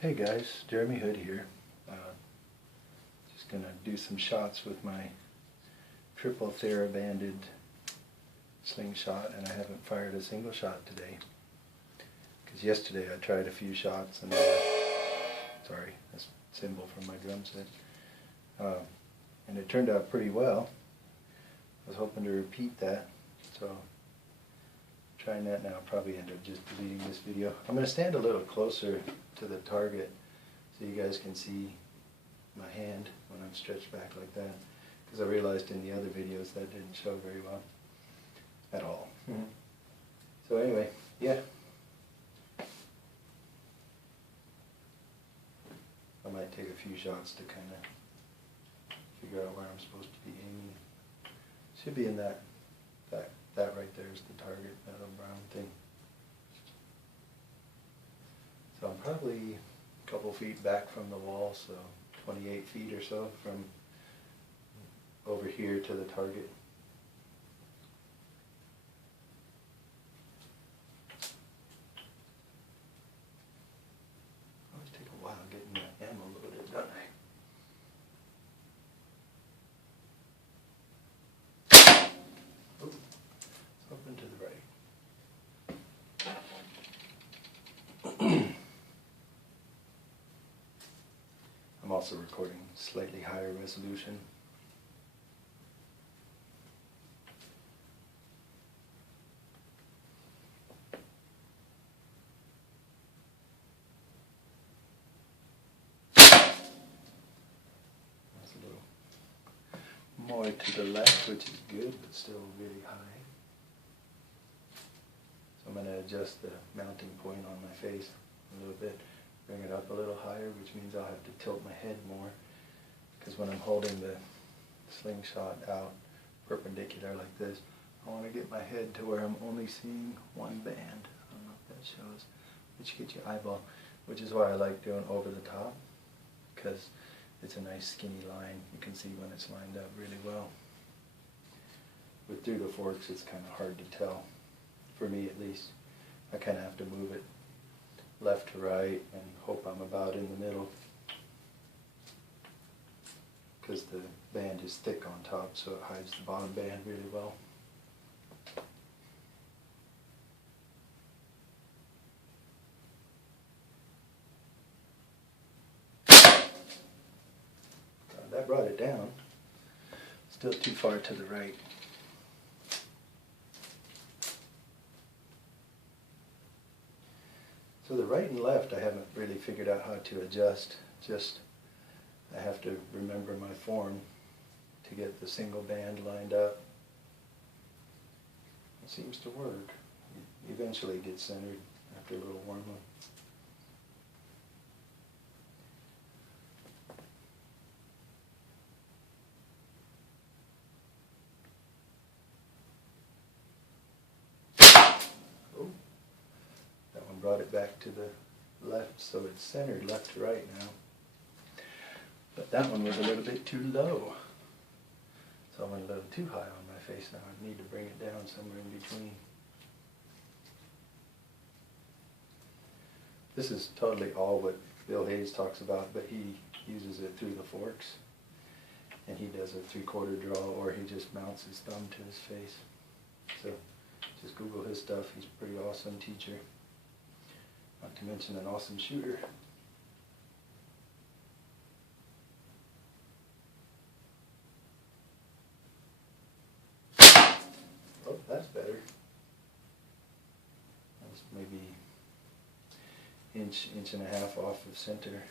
Hey guys, Jeremy Hood here. Just going to do some shots with my triple TheraBanded Slingshot, and I haven't fired a single shot today. Because yesterday I tried a few shots and sorry, that's a cymbal from my drum set. And it turned out pretty well. I was hoping to repeat that, so trying that now. I'll probably end up just deleting this video. I'm going to stand a little closer to the target so you guys can see my hand when I'm stretched back like that, because I realized in the other videos that didn't show very well at all. So anyway, yeah. I might take a few shots to kind of figure out where I'm supposed to be aiming. Should be in that right there is the target, that little brown thing. So I'm probably a couple feet back from the wall, so 28 feet or so from over here to the target. Always take a while getting the ammo loaded, don't I? Open to the right. I'm also recording slightly higher resolution. That's a little more to the left, which is good, but still really high. I'm going to adjust the mounting point on my face a little bit, bring it up a little higher, which means I'll have to tilt my head more, because when I'm holding the slingshot out perpendicular like this, I want to get my head to where I'm only seeing one band. I don't know if that shows, but you get your eyeball, which is why I like doing over the top, because it's a nice skinny line. You can see when it's lined up really well. With through the forks, it's kind of hard to tell. For me at least. I kind of have to move it left to right and hope I'm about in the middle, because the band is thick on top, so it hides the bottom band really well. That brought it down. Still too far to the right. So the right and left I haven't really figured out how to adjust. Just I have to remember my form to get the single band lined up. It seems to work. It eventually gets centered after a little warm up. That one brought it back to the left, so it's centered left to right now. But that one was a little bit too low. So I went a little too high on my face now. I need to bring it down somewhere in between. This is totally all what Bill Hayes talks about, but he uses it through the forks. And he does a 3/4 draw, or he just mounts his thumb to his face. So just Google his stuff. He's a pretty awesome teacher. Not to mention an awesome shooter. Oh, that's better. That's maybe inch and a half off of center.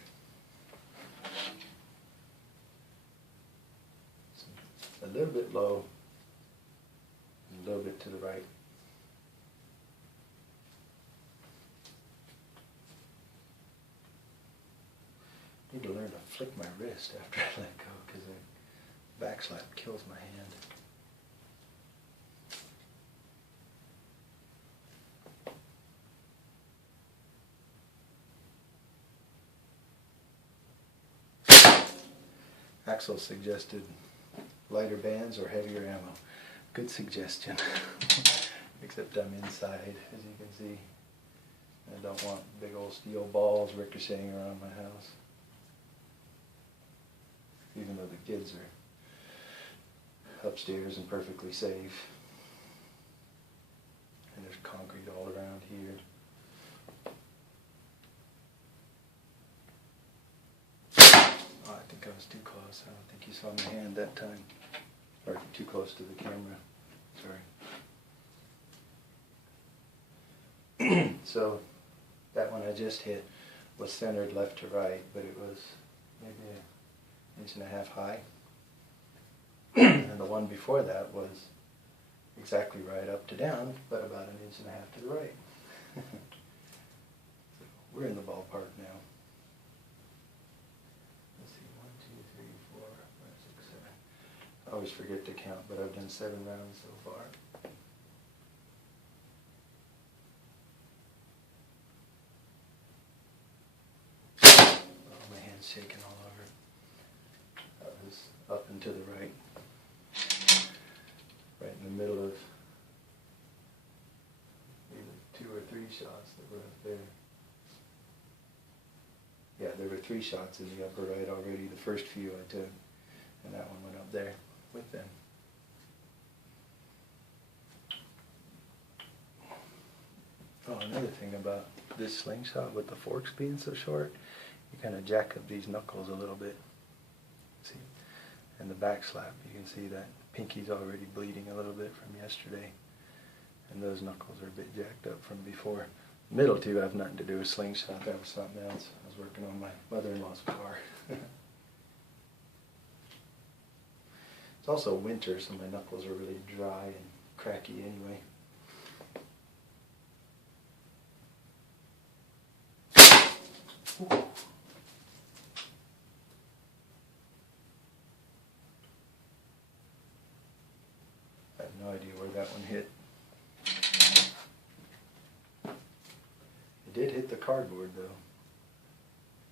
A little bit low, and a little bit to the right. I need to learn to flick my wrist after I let go, because a backslap kills my hand. Axel suggested lighter bands or heavier ammo. Good suggestion. Except I'm inside, as you can see. I don't want big old steel balls ricocheting around my house. Even though the kids are upstairs and perfectly safe. And there's concrete all around here. Oh, I think I was too close. I don't think you saw my hand that time. Or too close to the camera. Sorry. So, that one I just hit was centered left to right, but it was maybe an inch and a half high. And the one before that was exactly right up to down, but about an inch and a half to the right. So we're in the ballpark now. Let's see, 1, 2, 3, 4, 5, 6, 7. I always forget to count, but I've done 7 rounds so far. Oh, my hand's shaking all over. That was up and to the right. Right in the middle of either 2 or 3 shots that were up there. Yeah, there were 3 shots in the upper right already, the first few I took, and that one went up there with them. Oh, another thing about this slingshot with the forks being so short, you kind of jack up these knuckles a little bit. See? And the back slap, you can see that pinky's already bleeding a little bit from yesterday. And those knuckles are a bit jacked up from before. Middle two have nothing to do with slingshot, that was something else. I was working on my mother-in-law's car. It's also winter, so my knuckles are really dry and cracky anyway. Ooh. I have no idea where that one hit. It did hit the cardboard though.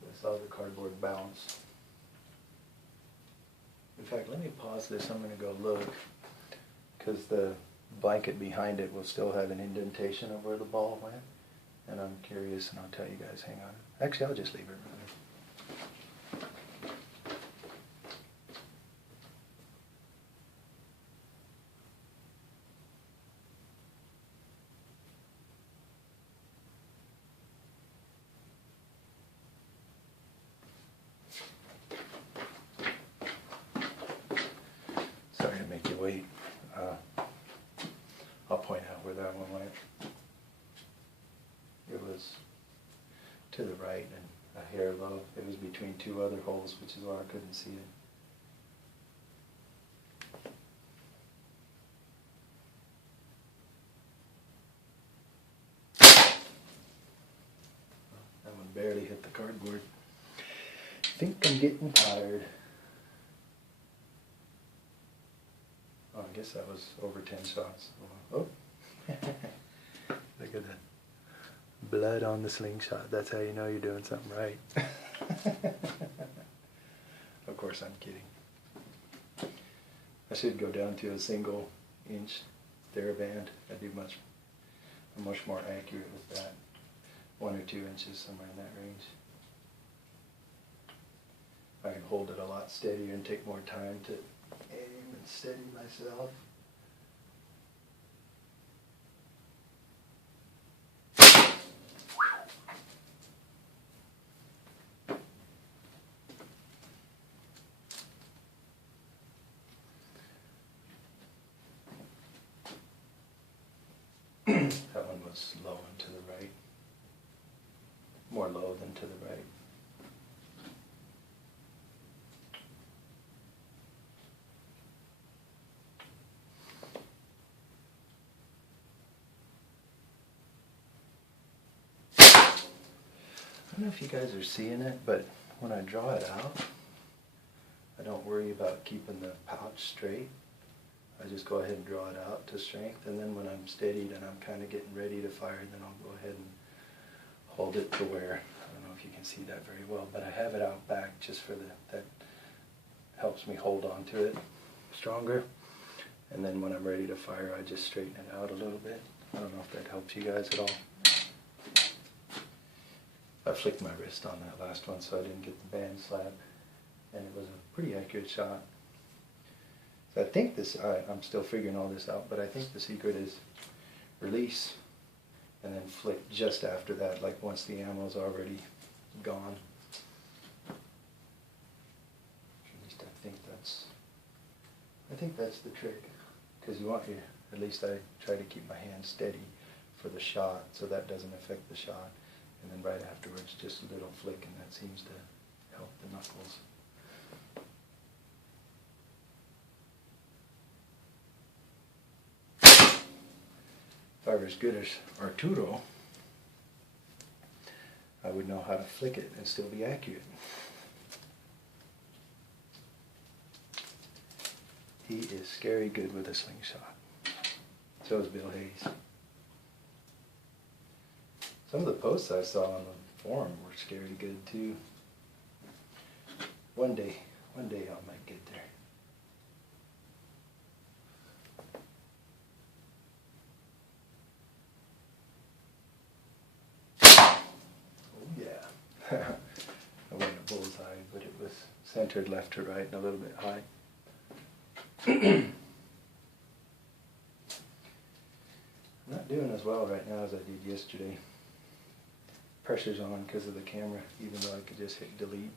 I saw the cardboard bounce. In fact, let me pause this. I'm going to go look, because the blanket behind it will still have an indentation of where the ball went. And I'm curious, and I'll tell you guys. Hang on. Actually, I'll just leave it running. Sorry to make you wait. I'll point out where that one went. It was to the right and a hair low. It was between 2 other holes, which is why I couldn't see it. That one barely hit the cardboard. I think I'm getting tired. Oh, I guess that was over 10 shots. Oh, look at that. Blood on the slingshot. That's how you know you're doing something right. Of course, I'm kidding. I should go down to a single inch TheraBand. I'm much more accurate with that. 1 or 2 inches, somewhere in that range. I can hold it a lot steadier and take more time to aim and steady myself. That one was low and to the right. More low than to the right. I don't know if you guys are seeing it, but when I draw it out, I don't worry about keeping the pouch straight. I just go ahead and draw it out to strength, and then when I'm steadied and I'm kind of getting ready to fire, then I'll go ahead and hold it to where, I don't know if you can see that very well, but I have it out back just for that helps me hold on to it stronger. And then when I'm ready to fire, I just straighten it out a little bit. I don't know if that helps you guys at all. I flicked my wrist on that last one so I didn't get the band slap, and it was a pretty accurate shot. So I think this, I'm still figuring all this out, but I think the secret is release and then flick just after that, like once the ammo's already gone. At least I think that's the trick, because you want your, at least I try to keep my hand steady for the shot so that doesn't affect the shot, and then right afterwards just a little flick, and that seems to help the knuckles. If I were as good as Arturo, I would know how to flick it and still be accurate. He is scary good with a slingshot. So is Bill Hayes. Some of the posts I saw on the forum were scary good too. One day I might get there. Oh yeah. I wasn't a bullseye, but it was centered left to right and a little bit high. I'm not doing as well right now as I did yesterday. Pressure's on because of the camera, even though I could just hit delete.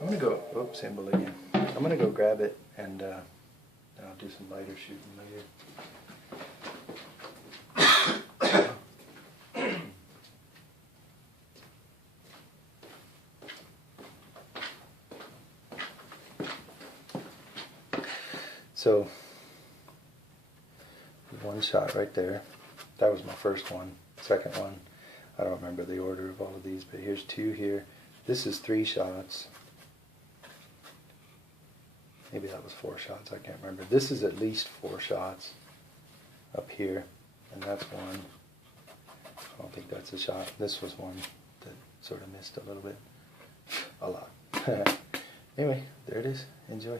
I'm gonna go, oops, symbol again. I'm gonna go grab it and I'll do some lighter shooting later. So, one shot right there. That was my first one. Second one, I don't remember the order of all of these, but here's two here. This is 3 shots. Maybe that was 4 shots, I can't remember. This is at least 4 shots up here, and that's one. I don't think that's a shot. This was one that sort of missed a little bit. A lot. Anyway, there it is. Enjoy.